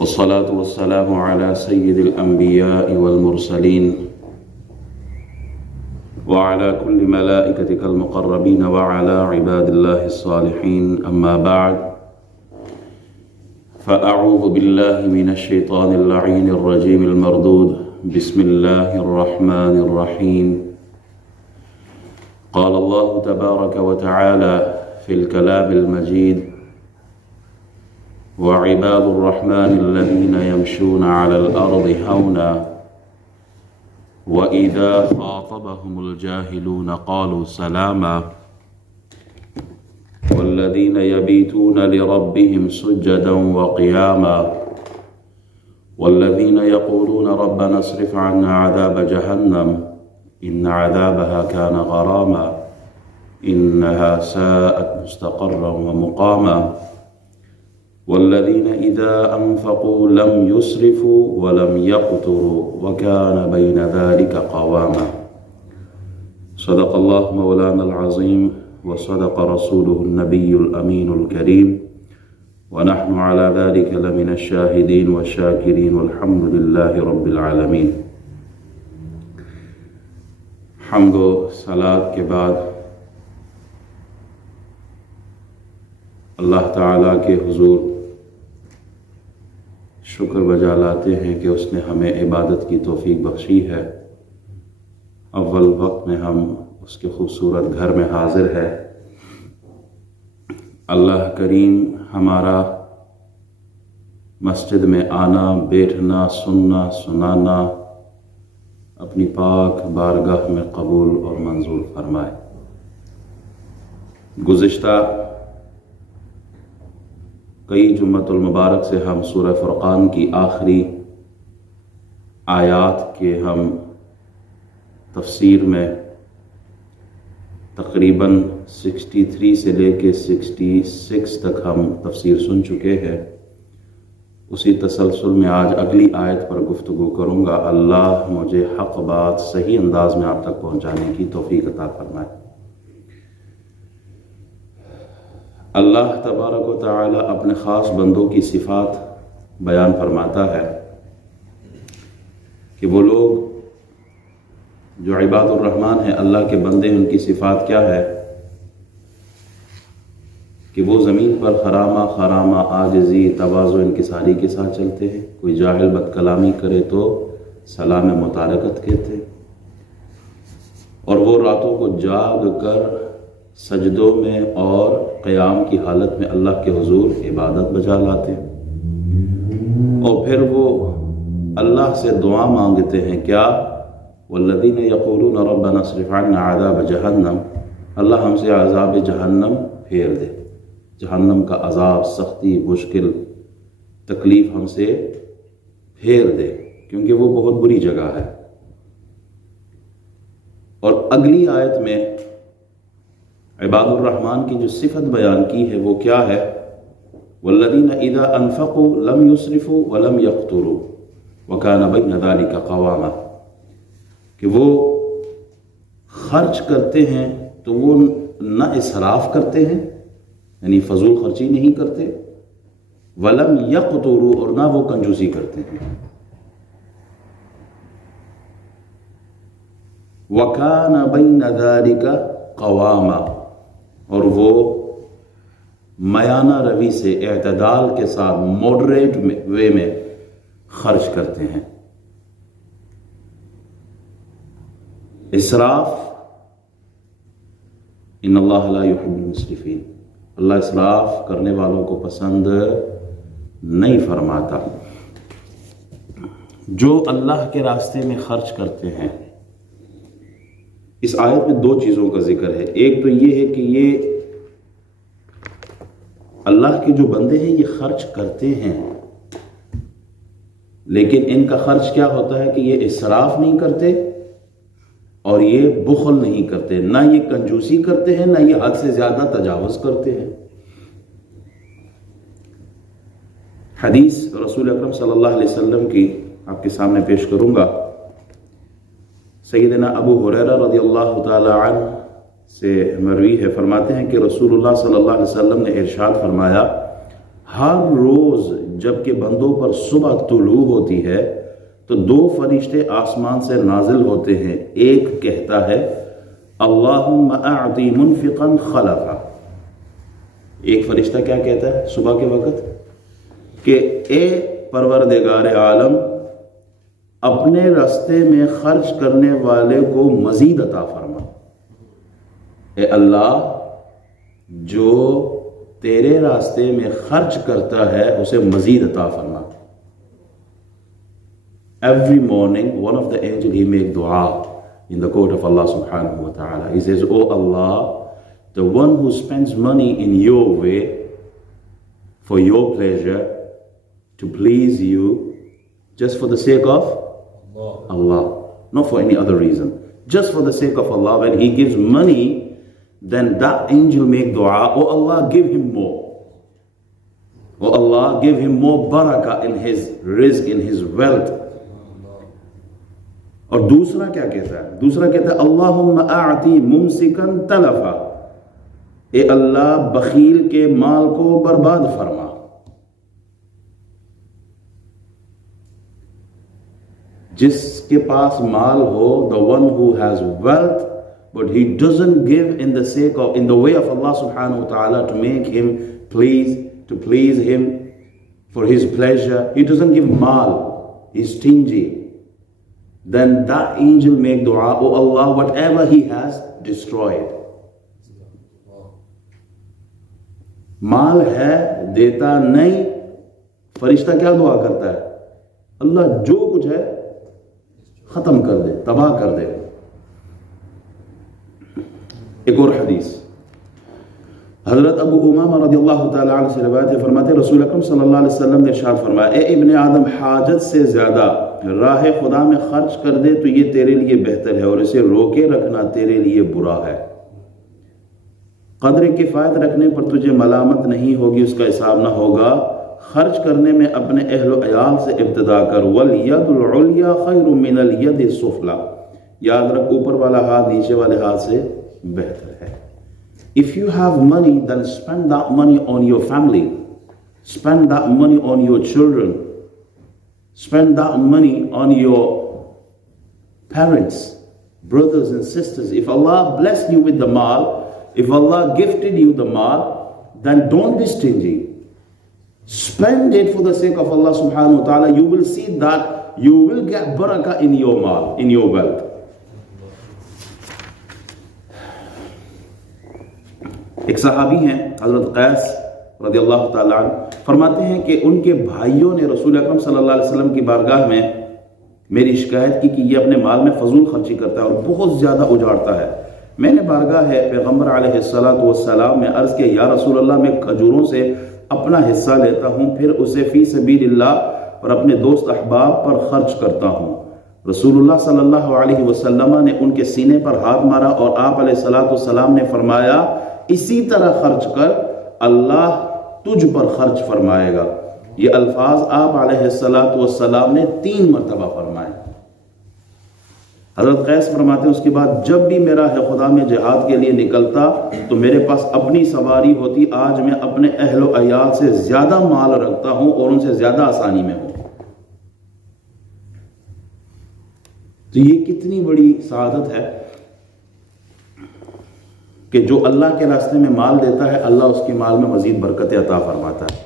والصلاة والسلام على سيد الأنبياء والمرسلين وعلى كل ملائكتك المقربين وعلى عباد الله الصالحين. أما بعد، فأعوذ بالله من الشيطان اللعين الرجيم المردود. بسم الله الرحمن الرحيم. قال الله تبارك وتعالى في الكلام المجيد: وعباد الرحمن الذين يمشون على الأرض هونا وإذا خاطبهم الجاهلون قالوا سلاما والذين يبيتون لربهم سجدا وقياما والذين يقولون ربنا اصرف عنا عذاب جهنم إن عذابها كان غراما إنها ساءت مستقرا ومقاما والذين إذا أنفقوا لم يسرفوا ولم يقتروا وكان بين ذلك قواما. صدق الله مولانا العظيم وصدق رسوله النبي الأمين الكريم ونحن على ذلك لمن الشاهدين والشاكرين والحمد لله رب العالمين. حمد و صلات کے بعد اللہ تعالیٰ کے حضور شکر بجا لاتے ہیں کہ اس نے ہمیں عبادت کی توفیق بخشی ہے. اول وقت میں ہم اس کے خوبصورت گھر میں حاضر ہے. اللہ کریم ہمارا مسجد میں آنا، بیٹھنا، سننا، سنانا اپنی پاک بارگاہ میں قبول اور منظور فرمائے. گزشتہ کئی جمعۃ المبارک سے ہم سورہ فرقان کی آخری آیات کے ہم تفسیر میں تقریباً 63 سے لے کے 66 تک ہم تفسیر سن چکے ہیں. اسی تسلسل میں آج اگلی آیت پر گفتگو کروں گا. اللہ مجھے حق بات صحیح انداز میں آپ تک پہنچانے کی توفیق عطا فرمائے. اللہ تبارک و تعالی اپنے خاص بندوں کی صفات بیان فرماتا ہے کہ وہ لوگ جو عباد الرحمن ہیں، اللہ کے بندے، ان کی صفات کیا ہے کہ وہ زمین پر خرامہ خرامہ عاجزی، تواضع، انکساری کے ساتھ چلتے ہیں. کوئی جاہل بد کلامی کرے تو سلام متارکت کہتے ہیں، اور وہ راتوں کو جاگ کر سجدوں میں اور قیام کی حالت میں اللہ کے حضور عبادت بجا لاتے ہیں. اور پھر وہ اللہ سے دعا مانگتے ہیں کیا؟ والذین یقولون ربنا اصرف عنا عذاب جہنم، اللہ ہم سے عذاب جہنم پھیر دے. جہنم کا عذاب، سختی، مشکل، تکلیف ہم سے پھیر دے، کیونکہ وہ بہت بری جگہ ہے. اور اگلی آیت میں عباد الرحمن کی جو صفت بیان کی ہے وہ کیا ہے؟ والذین اذا انفقوا لم یسرفوا ولم یقتروا وکان بین ذلک قواما، کہ وہ خرچ کرتے ہیں تو وہ نہ اسراف کرتے ہیں، یعنی فضول خرچی نہیں کرتے، ولم یقتروا، اور نہ وہ کنجوسی کرتے ہیں. وکان بین ذلک قواما، اور وہ میانہ روی سے، اعتدال کے ساتھ، ماڈریٹ وے میں خرچ کرتے ہیں. اسراف، ان اللہ لا يحب المسرفین، اللہ اسراف کرنے والوں کو پسند نہیں فرماتا. جو اللہ کے راستے میں خرچ کرتے ہیں، اس آیت میں دو چیزوں کا ذکر ہے. ایک تو یہ ہے کہ یہ اللہ کے جو بندے ہیں یہ خرچ کرتے ہیں، لیکن ان کا خرچ کیا ہوتا ہے کہ یہ اسراف نہیں کرتے اور یہ بخل نہیں کرتے، نہ یہ کنجوسی کرتے ہیں، نہ یہ حد سے زیادہ تجاوز کرتے ہیں. حدیث رسول اکرم صلی اللہ علیہ وسلم کی آپ کے سامنے پیش کروں گا. سیدنا ابو ہریرہ رضی اللہ تعالی عنہ سے مروی ہے، فرماتے ہیں کہ رسول اللہ صلی اللہ علیہ وسلم نے ارشاد فرمایا، ہر روز جب کہ بندوں پر صبح طلوع ہوتی ہے تو 2 فرشتے آسمان سے نازل ہوتے ہیں. ایک کہتا ہے اللہم اعطی منفقا خلفا. ایک فرشتہ کیا کہتا ہے صبح کے وقت کہ اے پروردگار عالم اپنے راستے میں خرچ کرنے والے کو مزید عطا فرما. اے اللہ جو تیرے راستے میں خرچ کرتا ہے اسے مزید عطا فرما. Every morning one of the angels he make dua in the court of Allah subhanahu wa ta'ala. He says, oh Allah, the one who spends money in your way for your pleasure to please you just for the sake of Allah, not for any other reason, just for the sake of Allah, when he gives money, then that angel make dua, oh Allah, give him more. Oh Allah, give him more barakah in his rizq, in his wealth. اور دوسرا کیا کہتا ہے؟ دوسرا کہتا ہے اللہم اعطی ممسکن تلفا. اے اللہ بخیل کے مال کو برباد فرما. جس کے پاس مال ہو, the one who has wealth but he doesn't give in the sake of, in the way of Allah subhanahu wa ta'ala, to make him to please him for his pleasure, he doesn't give mal, he's stingy, then that angel make dua, oh Allah, whatever he has, destroy it. مال ہے دیتا نہیں, فرشتہ کیا دعا کرتا ہے؟ اللہ جو کچھ ہے ختم کر دے, تباہ کر دے. ایک اور حدیث حضرت ابو امامہ رضی اللہ تعالی عنہ سے روایت ہے, فرماتے رسول اکرم صلی اللہ علیہ وسلم نے ارشاد فرمایا, اے ابن آدم حاجت سے زیادہ راہ خدا میں خرچ کر دے تو یہ تیرے لیے بہتر ہے, اور اسے روکے رکھنا تیرے لیے برا ہے. قدر کفایت رکھنے پر تجھے ملامت نہیں ہوگی, اس کا حساب نہ ہوگا. خرچ کرنے میں اپنے اہل و عیال سے ابتدا کر. والید العلیٰ خیر من الید السفلی, یاد رکھ اوپر والا ہاتھ نیچے والے ہاتھ سے بہتر ہے. If you have money, then spend that money on your family, spend that money on your children, spend that money on your parents, brothers and sisters. If Allah blessed you with the mal, if Allah gifted you the mal, then don't be stingy. Spend it for the sake of Allah subhanahu wa ta'ala. You will see that you will get barakah in your mal, in your wealth. ایک صحابی ہیں حضرت قیس رضی اللہ تعالیٰ عنہ, فرماتے ہیں کہ ان کے بھائیوں نے رسول اکرم صلی اللہ علیہ وسلم کی بارگاہ میں میری شکایت کی کہ یہ اپنے مال میں فضول خرچی کرتا ہے اور بہت زیادہ اجاڑتا ہے. میں نے بارگاہ پیغمبر علیہ السلام میں عرض کیا, یا رسول اللہ, میں کھجوروں سے اپنا حصہ لیتا ہوں, پھر اسے فی سبیل اللہ اور اپنے دوست احباب پر خرچ کرتا ہوں. رسول اللہ صلی اللہ علیہ وسلم نے ان کے سینے پر ہاتھ مارا اور آپ علیہ السلام نے فرمایا, اسی طرح خرچ کر, اللہ تجھ پر خرچ فرمائے گا. یہ الفاظ آپ علیہ السلام نے 3 مرتبہ فرمائے. حضرت قیس فرماتے ہیں اس کے بعد جب بھی میرا خدا میں جہاد کے لیے نکلتا تو میرے پاس اپنی سواری ہوتی. آج میں اپنے اہل و عیال سے زیادہ مال رکھتا ہوں اور ان سے زیادہ آسانی میں ہوں. تو یہ کتنی بڑی سعادت ہے کہ جو اللہ کے راستے میں مال دیتا ہے, اللہ اس کے مال میں مزید برکت عطا فرماتا ہے.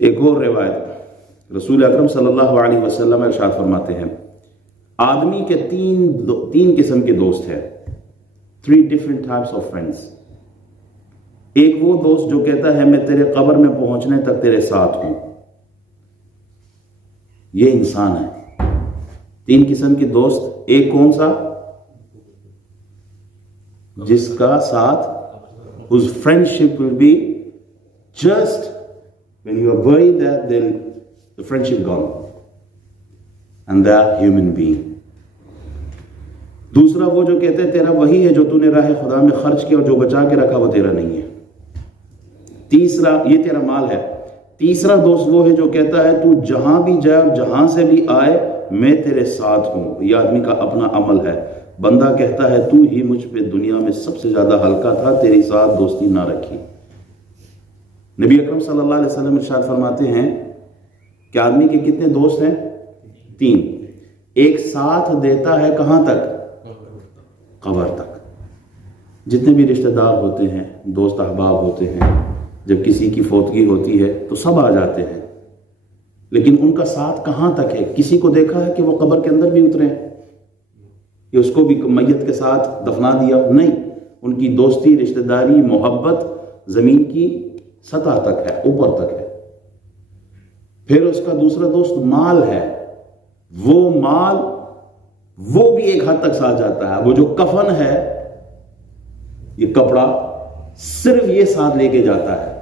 ایک اور روایت, رسول اکرم صلی اللہ علیہ وسلم ارشاد فرماتے ہیں, آدمی کے 3 قسم کے دوست ہیں. 3 different types of friends. ایک وہ دوست جو کہتا ہے میں تیرے قبر میں پہنچنے تک تیرے ساتھ ہوں, یہ انسان ہے. 3 قسم کے دوست, ایک کون سا؟ جس کا ساتھ, whose friendship will be just when you are buried there, then the friendship gone, and that human being. دوسرا وہ جو کہتے ہیں تیرا وہی ہے جو تو نے راہ خدا میں خرچ کیا اور جو بچا کے رکھا وہ تیرا نہیں ہے. تیسرا, یہ تیرا مال ہے. تیسرا دوست وہ ہے جو کہتا ہے تو جہاں بھی جائے اور جہاں سے بھی آئے میں تیرے ساتھ ہوں. یہ آدمی کا اپنا عمل ہے. بندہ کہتا ہے تو ہی مجھ پہ دنیا میں سب سے زیادہ ہلکا تھا, تیری ساتھ دوستی نہ رکھی. نبی اکرم صلی اللہ علیہ وسلم ارشاد فرماتے ہیں کہ آدمی کے کتنے دوست ہیں؟ 3. ایک ساتھ دیتا ہے کہاں تک؟ قبر تک. جتنے بھی رشتہ دار ہوتے ہیں، دوست احباب ہوتے ہیں، جب کسی کی فوتگی ہوتی ہے تو سب آ جاتے ہیں، لیکن ان کا ساتھ کہاں تک ہے؟ کسی کو دیکھا ہے کہ وہ قبر کے اندر بھی اترے ہیں کہ اس کو بھی میت کے ساتھ دفنا دیا؟ نہیں. ان کی دوستی، رشتہ داری، محبت زمین کی سطح تک ہے، اوپر تک ہے. پھر اس کا دوسرا دوست مال ہے. وہ مال وہ بھی ایک حد تک ساتھ جاتا ہے. وہ جو کفن ہے، یہ کپڑا، صرف یہ ساتھ لے کے جاتا ہے.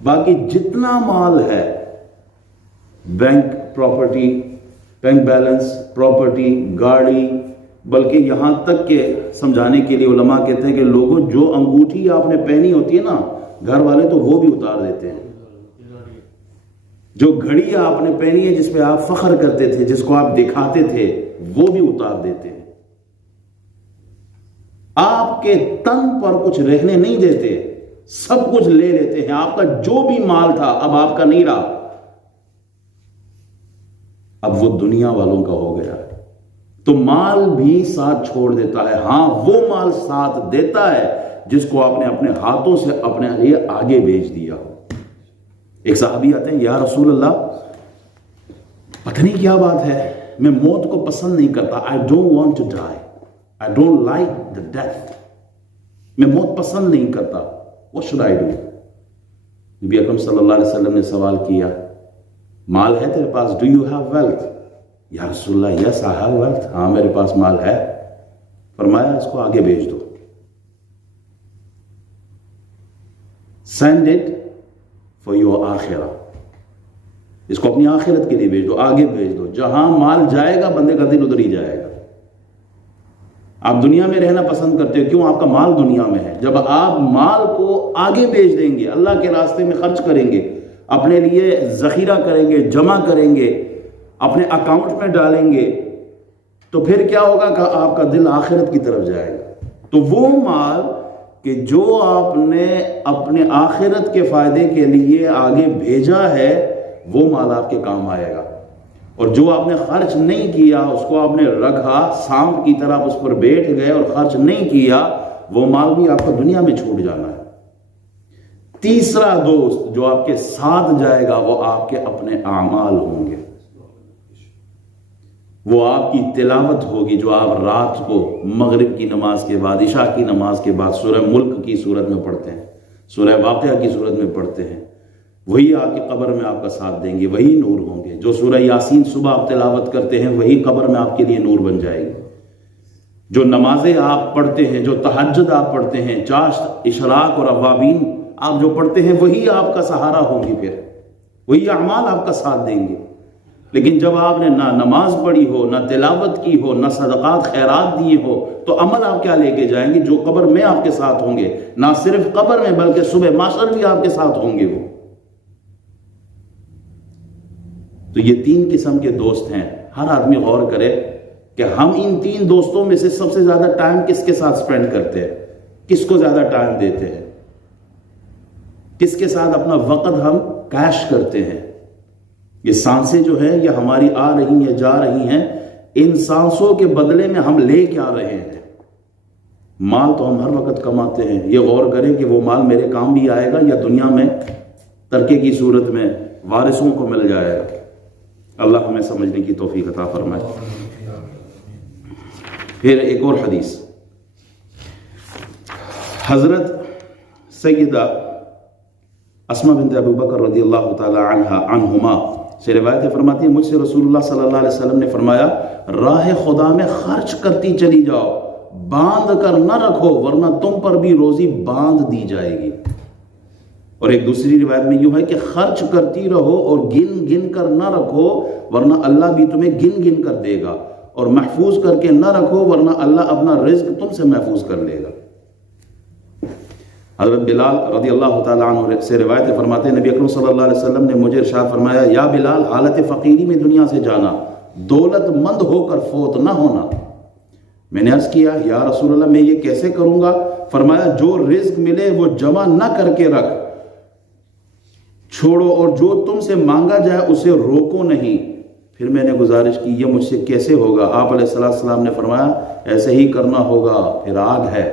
باقی جتنا مال ہے، bank property, bank balance, property, گاڑی، بلکہ یہاں تک کہ سمجھانے کے لیے علماء کہتے ہیں کہ لوگوں جو انگوٹھی آپ نے پہنی ہوتی ہے نا، گھر والے تو وہ بھی اتار دیتے ہیں. جو گھڑی آپ نے پہنی ہے جس پہ آپ فخر کرتے تھے، جس کو آپ دکھاتے تھے، وہ بھی اتار دیتے ہیں. آپ کے تن پر کچھ رہنے نہیں دیتے، سب کچھ لے لیتے ہیں. آپ کا جو بھی مال تھا اب آپ کا نہیں رہا، اب وہ دنیا والوں کا ہو گیا. تو مال بھی ساتھ چھوڑ دیتا ہے. ہاں، وہ مال ساتھ دیتا ہے جس کو آپ نے اپنے ہاتھوں سے اپنے لیے آگے بھیج دیا. ایک صحابی آتے ہیں، یا رسول اللہ، پتہ نہیں کیا بات ہے، میں موت کو پسند نہیں کرتا. I don't want to die. I don't like the death. میں موت پسند نہیں کرتا. What should I do? نبی اکرم صلی اللہ علیہ وسلم نے سوال کیا، مال ہے تیرے پاس؟ Do you have wealth? یا رسول اللہ، yes I have wealth. ہاں میرے پاس مال ہے. فرمایا اس کو آگے بھیج دو. Send it for your آخرہ. اس کو اپنی آخرت کے لیے بھیج دو، آگے بھیج دو. جہاں مال جائے گا بندے کا دل ادھر ہی جائے گا. آپ دنیا میں رہنا پسند کرتے ہو، کیوں؟ آپ کا مال دنیا میں ہے. جب آپ مال کو آگے بھیج دیں گے، اللہ کے راستے میں خرچ کریں گے، اپنے لیے ذخیرہ کریں گے، جمع کریں گے، اپنے اکاؤنٹ میں ڈالیں گے، تو پھر کیا ہوگا کہ آپ کا دل آخرت کی طرف جائے گا. تو وہ مال کہ جو آپ نے اپنے آخرت کے فائدے کے لیے آگے بھیجا ہے، وہ مال آپ کے کام آئے گا. اور جو آپ نے خرچ نہیں کیا، اس کو آپ نے رکھا، سانپ کی طرح اس پر بیٹھ گئے اور خرچ نہیں کیا، وہ مال بھی آپ کو دنیا میں چھوٹ جانا ہے. تیسرا دوست جو آپ کے ساتھ جائے گا، وہ آپ کے اپنے اعمال ہوں گے. وہ آپ کی تلاوت ہوگی جو آپ رات کو مغرب کی نماز کے بعد، عشاء کی نماز کے بعد سورہ ملک کی صورت میں پڑھتے ہیں، سورہ واقعہ کی صورت میں پڑھتے ہیں. وہی آپ کی قبر میں آپ کا ساتھ دیں گے، وہی نور ہوں گے. جو سورہ یاسین صبح آپ تلاوت کرتے ہیں، وہی قبر میں آپ کے لیے نور بن جائے گی. جو نمازیں آپ پڑھتے ہیں، جو تہجد آپ پڑھتے ہیں، چاشت، اشراق اور اوابین آپ جو پڑھتے ہیں، وہی آپ کا سہارا ہوں گی. پھر وہی اعمال آپ کا ساتھ دیں گے. لیکن جب آپ نے نہ نماز پڑھی ہو، نہ تلاوت کی ہو، نہ صدقات خیرات دیے ہو، تو عمل آپ کیا لے کے جائیں گے؟ جو قبر میں آپ کے ساتھ ہوں گے. نہ صرف قبر میں بلکہ صبح محشر بھی آپ کے ساتھ ہوں گے. وہ تو یہ 3 قسم کے دوست ہیں. ہر آدمی غور کرے کہ ہم ان 3 دوستوں میں سے سب سے زیادہ ٹائم کس کے ساتھ سپینڈ کرتے ہیں، کس کو زیادہ ٹائم دیتے ہیں، کس کے ساتھ اپنا وقت ہم کیش کرتے ہیں. یہ سانسیں جو ہیں یہ ہماری آ رہی ہیں، جا رہی ہیں. ان سانسوں کے بدلے میں ہم لے کیا رہے ہیں؟ مال تو ہم ہر وقت کماتے ہیں. یہ غور کریں کہ وہ مال میرے کام بھی آئے گا یا دنیا میں ترکے کی صورت میں وارثوں کو مل جائے گا. اللہ ہمیں سمجھنے کی توفیق عطا فرمائے. پھر ایک اور حدیث، حضرت سیدہ اسماء بنت ابو بکر رضی اللہ تعالی عنہما سے روایت فرماتی ہے، مجھ سے رسول اللہ صلی اللہ علیہ وسلم نے فرمایا، راہ خدا میں خرچ کرتی چلی جاؤ، باندھ کر نہ رکھو ورنہ تم پر بھی روزی باندھ دی جائے گی. اور ایک دوسری روایت میں یوں ہے کہ خرچ کرتی رہو اور گن گن کر نہ رکھو ورنہ اللہ بھی تمہیں گن گن کر دے گا، اور محفوظ کر کے نہ رکھو ورنہ اللہ اپنا رزق تم سے محفوظ کر لے گا. حضرت بلال رضی اللہ تعالیٰ عنہ سے روایت فرماتے ہیں، نبی اکرم صلی اللہ علیہ وسلم نے مجھے ارشاد فرمایا، یا بلال، حالت فقیری میں دنیا سے جانا، دولت مند ہو کر فوت نہ ہونا. میں نے عرض کیا، یا رسول اللہ میں یہ کیسے کروں گا؟ فرمایا، جو رزق ملے وہ جمع نہ کر کے رکھ، چھوڑو اور جو تم سے مانگا جائے اسے روکو نہیں۔ پھر میں نے گزارش کی یہ مجھ سے کیسے ہوگا؟ آپ علیہ السلام نے فرمایا ایسے ہی کرنا ہوگا، پھر آگ ہے۔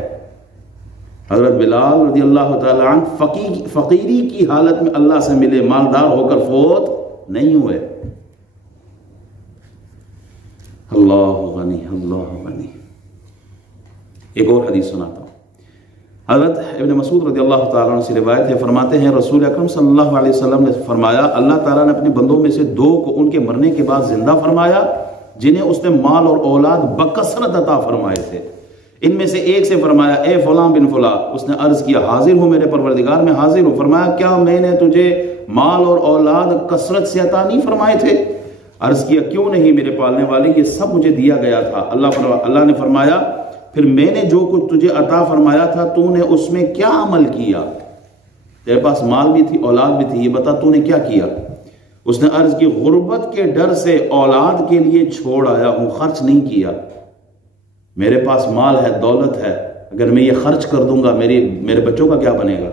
حضرت بلال رضی اللہ تعالی عنہ فقیری کی حالت میں اللہ سے ملے، مالدار ہو کر فوت نہیں ہوئے۔ اللہ غنی، اللہ غنی۔ ایک اور حدیث سناتا ہوں۔ حضرت ابن مسعود رضی اللہ تعالیٰ عنہ سے روایت ہے، فرماتے ہیں رسول اکرم صلی اللہ علیہ وسلم نے فرمایا اللہ تعالیٰ نے اپنے بندوں میں سے دو کو ان کے مرنے کے بعد زندہ فرمایا جنہیں اس نے مال اور اولاد بکثرت عطا فرمائے تھے۔ ان میں سے ایک سے فرمایا اے فلاں بن فلاں، اس نے عرض کیا حاضر ہوں میرے پروردگار، میں حاضر ہوں۔ فرمایا کیا میں نے تجھے مال اور اولاد کثرت سے عطا نہیں فرمائے تھے؟ عرض کیا کیوں نہیں میرے پالنے والے، یہ سب مجھے دیا گیا تھا۔ اللہ نے فرمایا پھر میں نے جو کچھ تجھے عطا فرمایا تھا تو نے اس میں کیا عمل کیا؟ تیرے پاس مال بھی تھی اولاد بھی تھی، یہ بتا تو نے کیا کیا؟ اس نے عرض کی غربت کے ڈر سے اولاد کے لیے چھوڑ آیا ہوں، خرچ نہیں کیا۔ میرے پاس مال ہے دولت ہے، اگر میں یہ خرچ کر دوں گا میرے بچوں کا کیا بنے گا،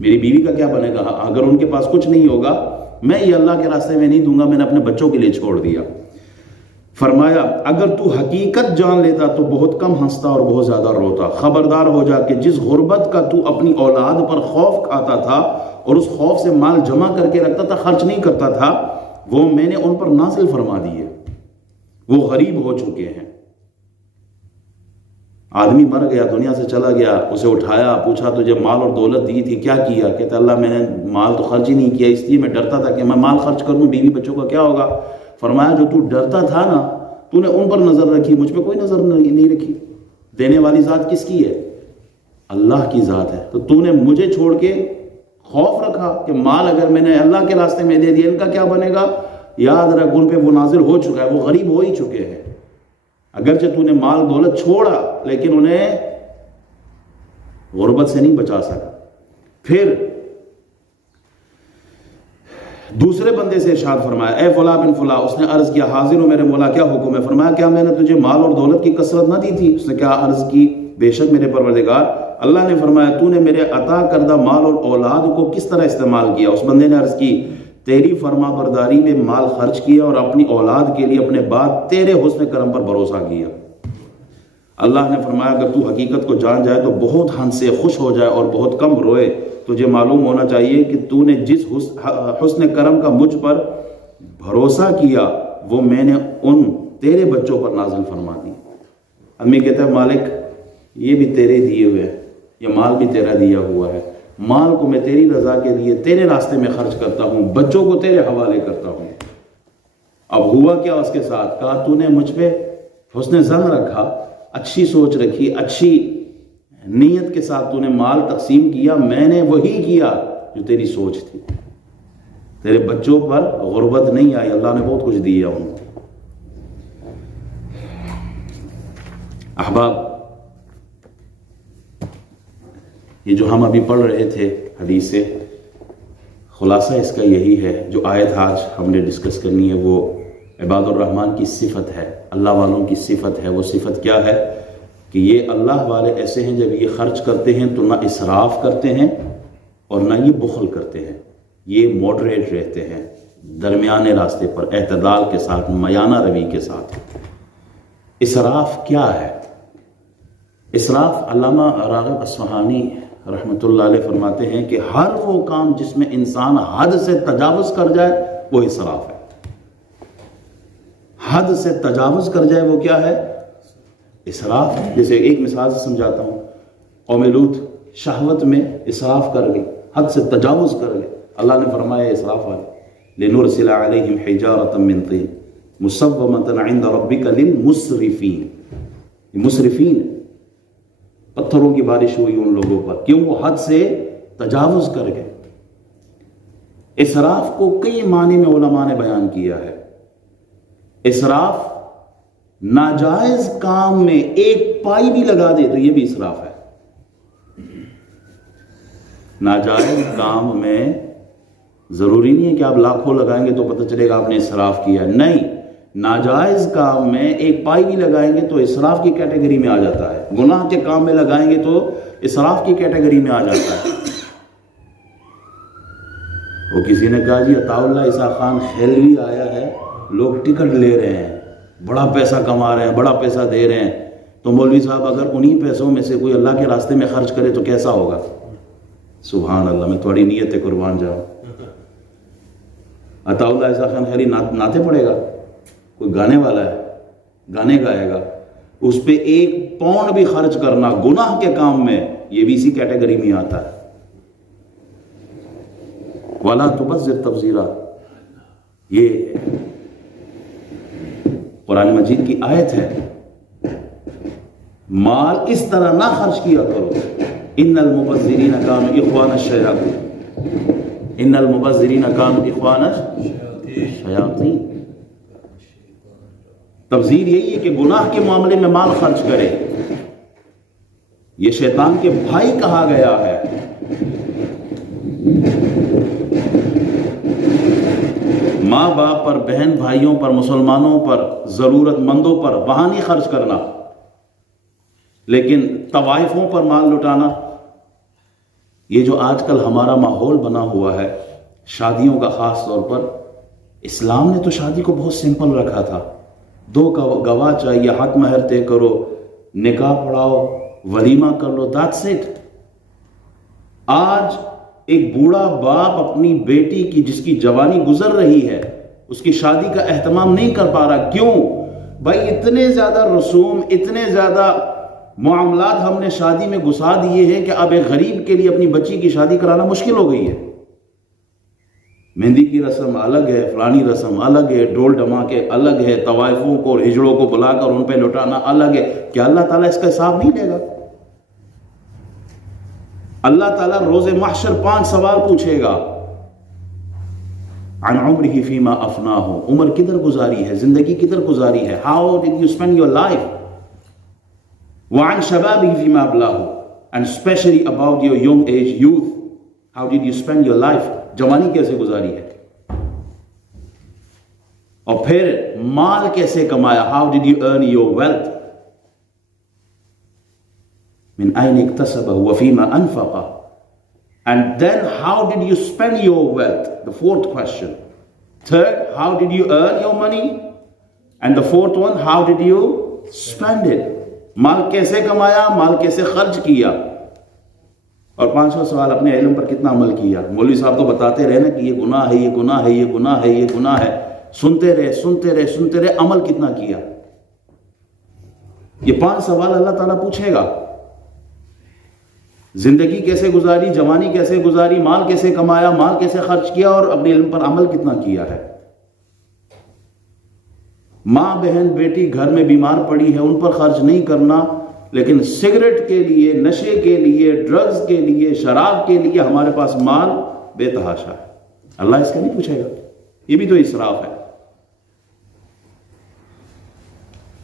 میری بیوی کا کیا بنے گا؟ اگر ان کے پاس کچھ نہیں ہوگا میں یہ اللہ کے راستے میں نہیں دوں گا، میں نے اپنے بچوں کے لیے چھوڑ دیا۔ فرمایا اگر تو حقیقت جان لیتا تو بہت کم ہنستا اور بہت زیادہ روتا۔ خبردار ہو جا کہ جس غربت کا تو اپنی اولاد پر خوف کھاتا تھا اور اس خوف سے مال جمع کر کے رکھتا تھا، خرچ نہیں کرتا تھا، وہ میں نے ان پر نازل فرما دیے، وہ غریب ہو چکے ہیں۔ آدمی مر گیا، دنیا سے چلا گیا، اسے اٹھایا، پوچھا تجھے مال اور دولت دی تھی کیا کیا؟ کہتا اللہ میں نے مال تو خرچ ہی نہیں کیا، اس لیے میں ڈرتا تھا کہ میں مال خرچ کر دوں بیوی بچوں کا کیا ہوگا۔ فرمایا جو تو ڈرتا تھا نا، تو نے ان پر نظر رکھی، مجھ پہ کوئی نظر نہیں رکھی۔ دینے والی ذات کس کی ہے؟ اللہ کی ذات ہے۔ تو نے مجھے چھوڑ کے خوف رکھا کہ مال اگر میں نے اللہ کے راستے میں دے دیا ان کا کیا بنے گا؟ یاد رکھ ان پہ وہ نازل ہو چکا ہے، وہ غریب ہو ہی چکے ہیں۔ اگرچہ تو نے مال دولت چھوڑا لیکن انہیں غربت سے نہیں بچا سکا۔ پھر دوسرے بندے سے ارشاد فرمایا اے فلاں بن فلاں، اس نے عرض کیا حاضر ہوں میرے مولا کیا حکم ہے؟ فرمایا کیا میں نے تجھے مال اور دولت کی کثرت نہ دی تھی؟ اس نے کیا عرض کی بے شک میرے پروردگار۔ اللہ نے فرمایا تو نے میرے عطا کردہ مال اور اولاد کو کس طرح استعمال کیا؟ اس بندے نے عرض کی تیری فرما برداری میں مال خرچ کیا اور اپنی اولاد کے لیے اپنے بعد تیرے حسن کرم پر بھروسہ کیا۔ اللہ نے فرمایا اگر تو حقیقت کو جان جائے تو بہت ہنسے، خوش ہو جائے اور بہت کم روئے۔ تجھے معلوم ہونا چاہیے کہ تو نے جس حسن کرم کا مجھ پر بھروسہ کیا وہ میں نے ان تیرے بچوں پر نازل فرما دی۔ امی کہتا ہے مالک یہ بھی تیرے دیے ہوئے ہیں، یہ مال بھی تیرا دیا ہوا ہے، مال کو میں تیری رضا کے لیے تیرے راستے میں خرچ کرتا ہوں، بچوں کو تیرے حوالے کرتا ہوں۔ اب ہوا کیا اس کے ساتھ؟ کہا تو نے مجھ پہ حسن ظن رکھا، اچھی سوچ رکھی، اچھی نیت کے ساتھ تو نے مال تقسیم کیا، میں نے وہی کیا جو تیری سوچ تھی۔ تیرے بچوں پر غربت نہیں آئی، اللہ نے بہت کچھ دیا ان کو۔ احباب یہ جو ہم ابھی پڑھ رہے تھے حدیث سے، خلاصہ اس کا یہی ہے، جو آیت آج ہم نے ڈسکس کرنی ہے وہ عباد الرحمن کی صفت ہے، اللہ والوں کی صفت ہے۔ وہ صفت کیا ہے کہ یہ اللہ والے ایسے ہیں جب یہ خرچ کرتے ہیں تو نہ اسراف کرتے ہیں اور نہ یہ بخل کرتے ہیں، یہ ماڈریٹ رہتے ہیں، درمیانے راستے پر اعتدال کے ساتھ، میانہ روی کے ساتھ۔ اسراف کیا ہے؟ اسراف علامہ راغب اصفہانی رحمۃ اللہ علیہ فرماتے ہیں کہ ہر وہ کام جس میں انسان حد سے تجاوز کر جائے وہ اسراف ہے۔ حد سے تجاوز کر جائے وہ کیا ہے؟ اسراف۔ جیسے ایک مثال سے سمجھاتا ہوں، قوم لوط شہوت میں اسراف کر گئی، حد سے تجاوز کر گئے، اللہ نے فرمایا اسراف والے لنرسل علیہم حجارۃ من طین مسومۃ عند ربک للمسرفین۔ مسرفین پتھروں کی بارش ہوئی ان لوگوں پر، کیوں؟ وہ حد سے تجاوز کر گئے۔ اسراف کو کئی معنی میں علماء نے بیان کیا ہے۔ اسراف ناجائز کام میں ایک پائی بھی لگا دے تو یہ بھی اسراف ہے۔ ناجائز کام میں ضروری نہیں ہے کہ آپ لاکھوں لگائیں گے تو پتہ چلے گا آپ نے اسراف کیا، نہیں، ناجائز کام میں ایک پائی بھی لگائیں گے تو اسراف کی کیٹیگری میں آ جاتا ہے، گناہ کے کام میں لگائیں گے تو اسراف کی کیٹیگری میں آ جاتا ہے۔ تو کسی نے کہا جی عطا اللہ عیسیٰ خان خیلوی آیا ہے، لوگ ٹکٹ لے رہے ہیں، بڑا پیسہ کما رہے ہیں، بڑا پیسہ دے رہے ہیں، تو مولوی صاحب اگر انہی پیسوں میں سے کوئی اللہ کے راستے میں خرچ کرے تو کیسا ہوگا؟ سبحان اللہ، میں تھوڑی نیت قربان جاؤں۔ عطا اللہ عیسیٰ خان خیری نعتیں پڑھے گا، کوئی گانے والا ہے، گانے گائے گا، اس پہ 1 پاؤنڈ بھی خرچ کرنا گناہ کے کام میں، یہ بھی اسی کیٹیگری میں آتا ہے۔ وَلَا تُبَذِّرْ تَبْذِيرًا، یہ قرآن مجید کی آیت ہے۔ مال اس طرح نہ خرچ کیا کرو۔ ان المبذرین کانوا اخوان الشیاطین، ان المبذرین کانوا اخوان الشیاطین۔ تبذیر یہی ہے کہ گناہ کے معاملے میں مال خرچ کرے، یہ شیطان کے بھائی کہا گیا ہے۔ ماں باپ پر، بہن بھائیوں پر، مسلمانوں پر، ضرورت مندوں پر وہاں نہیں خرچ کرنا، لیکن طوائفوں پر مال لٹانا، یہ جو آج کل ہمارا ماحول بنا ہوا ہے شادیوں کا، خاص طور پر اسلام نے تو شادی کو بہت سمپل رکھا تھا۔ 2 گواہ چاہیے، حق مہر طے کرو، نکاح پڑھاؤ، ولیمہ کر لو، that's it۔ آج ایک بوڑھا باپ اپنی بیٹی کی، جس کی جوانی گزر رہی ہے، اس کی شادی کا اہتمام نہیں کر پا رہا۔ کیوں بھائی؟ اتنے زیادہ رسوم، اتنے زیادہ معاملات ہم نے شادی میں گھسا دیے ہیں کہ اب ایک غریب کے لیے اپنی بچی کی شادی کرانا مشکل ہو گئی ہے۔ مہندی کی رسم الگ ہے، فلانی رسم الگ ہے، ڈول ڈھماکے الگ ہے، طوائفوں کو، ہجڑوں کو بلا کر ان پہ لٹانا الگ ہے۔ کیا اللہ تعالیٰ اس کا حساب نہیں لے گا؟ اللہ تعالیٰ روز محشر 5 سوال پوچھے گا۔ عن عمرہ فیما افناہ، عمر کدھر گزاری ہے، زندگی کدھر گزاری ہے، how did you spend your life؟ وعن شبابہ فیما ابلاہ، and especially about your young age, youth، how did you spend your life؟ جوانی کیسے گزاری ہے؟ اور پھر مال کیسے کمایا، how did you earn your wealth؟ من أين اكتسبه وفيما أنفقه؟ And then how did you spend your wealth? The 4th question. 3rd, how did you earn your money? And the 4th one, how did you spend it? مال کیسے کمایا، مال کیسے خرچ کیا؟ اور 5واں سوال، اپنے علم پر کتنا عمل کیا؟ مولوی صاحب تو بتاتے رہے نا کہ یہ گناہ ہے، یہ گناہ ہے، یہ گناہ ہے، یہ گناہ ہے، سنتے رہے سنتے رہے سنتے رہے، عمل کتنا کیا؟ یہ 5 سوال اللہ تعالیٰ پوچھے گا۔ زندگی کیسے گزاری، جوانی کیسے گزاری، مال کیسے کمایا، مال کیسے خرچ کیا، اور اپنے علم پر عمل کتنا کیا ہے؟ ماں، بہن، بیٹی گھر میں بیمار پڑی ہے، ان پر خرچ نہیں کرنا، لیکن سگریٹ کے لیے، نشے کے لیے، ڈرگز کے لیے، شراب کے لیے ہمارے پاس مال بے تحاشا ہے۔ اللہ اس کا نہیں پوچھے گا؟ یہ بھی تو اسراف ہے۔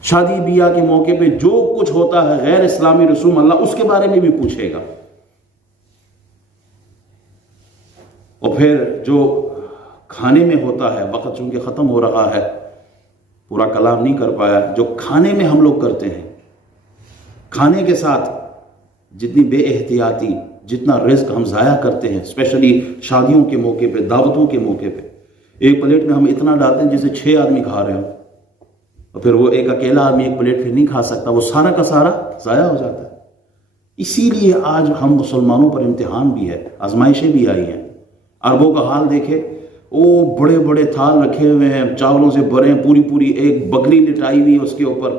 شادی بیاہ کے موقع پہ جو کچھ ہوتا ہے غیر اسلامی رسوم، اللہ اس کے بارے میں بھی پوچھے گا۔ اور پھر جو کھانے میں ہوتا ہے، وقت چونکہ ختم ہو رہا ہے، پورا کلام نہیں کر پایا، جو کھانے میں ہم لوگ کرتے ہیں، کھانے کے ساتھ جتنی بے احتیاطی، جتنا رزق ہم ضائع کرتے ہیں، اسپیشلی شادیوں کے موقع پہ، دعوتوں کے موقع پہ، ایک پلیٹ میں ہم اتنا ڈالتے ہیں جیسے 6 آدمی کھا رہے ہوں، اور پھر وہ ایک اکیلا آدمی ایک پلیٹ پھر نہیں کھا سکتا، وہ سارا کا سارا ضائع ہو جاتا ہے۔ اسی لیے آج ہم مسلمانوں پر امتحان بھی ہے، آزمائشیں بھی آئی ہیں۔ عربوں کا حال دیکھے، وہ بڑے بڑے تھال رکھے ہوئے ہیں، چاولوں سے بھرے ہیں، پوری پوری ایک بکری لٹائی ہوئی ہے اس کے اوپر،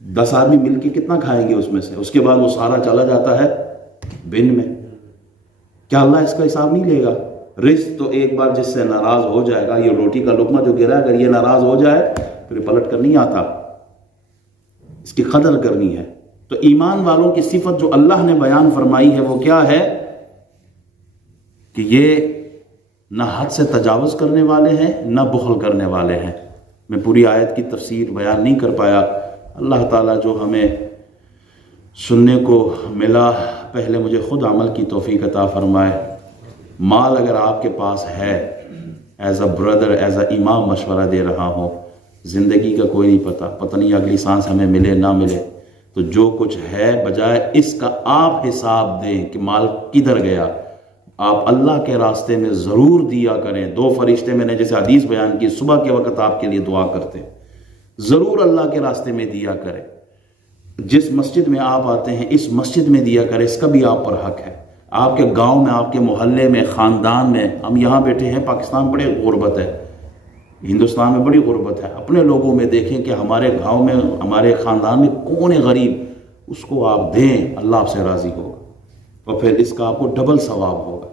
10 آدمی مل کے کتنا کھائیں گے اس میں سے؟ اس کے بعد وہ سارا چلا جاتا ہے بن میں۔ کیا اللہ اس کا حساب نہیں لے گا؟ رزق تو ایک بار جس سے ناراض ہو جائے گا، یہ روٹی کا لقمہ جو گرا، اگر یہ ناراض ہو جائے پھر پلٹ کر نہیں آتا، اس کی قدر کرنی ہے۔ تو ایمان والوں کی صفت جو اللہ نے بیان فرمائی ہے وہ کیا ہے؟ کہ یہ نہ حد سے تجاوز کرنے والے ہیں، نہ بخل کرنے والے ہیں۔ میں پوری آیت کی تفسیر بیان نہیں کر پایا۔ اللہ تعالیٰ جو ہمیں سننے کو ملا، پہلے مجھے خود عمل کی توفیق عطا فرمائے۔ مال اگر آپ کے پاس ہے، as a brother, as a امام مشورہ دے رہا ہوں، زندگی کا کوئی نہیں پتہ نہیں اگلی سانس ہمیں ملے نہ ملے، تو جو کچھ ہے بجائے اس کا آپ حساب دیں کہ مال کدھر گیا، آپ اللہ کے راستے میں ضرور دیا کریں. 2 فرشتے میں نے جیسے حدیث بیان کی صبح کے وقت آپ کے لیے دعا کرتے ہیں. ضرور اللہ کے راستے میں دیا کریں. جس مسجد میں آپ آتے ہیں اس مسجد میں دیا کریں، اس کا بھی آپ پر حق ہے. آپ کے گاؤں میں، آپ کے محلے میں، خاندان میں. ہم یہاں بیٹھے ہیں، پاکستان بڑے غربت ہے، ہندوستان میں بڑی غربت ہے. اپنے لوگوں میں دیکھیں کہ ہمارے گاؤں میں، ہمارے خاندان میں کون ہے غریب، اس کو آپ دیں، اللہ آپ سے راضی ہوگا اور پھر اس کا آپ کو ڈبل ثواب ہوگا.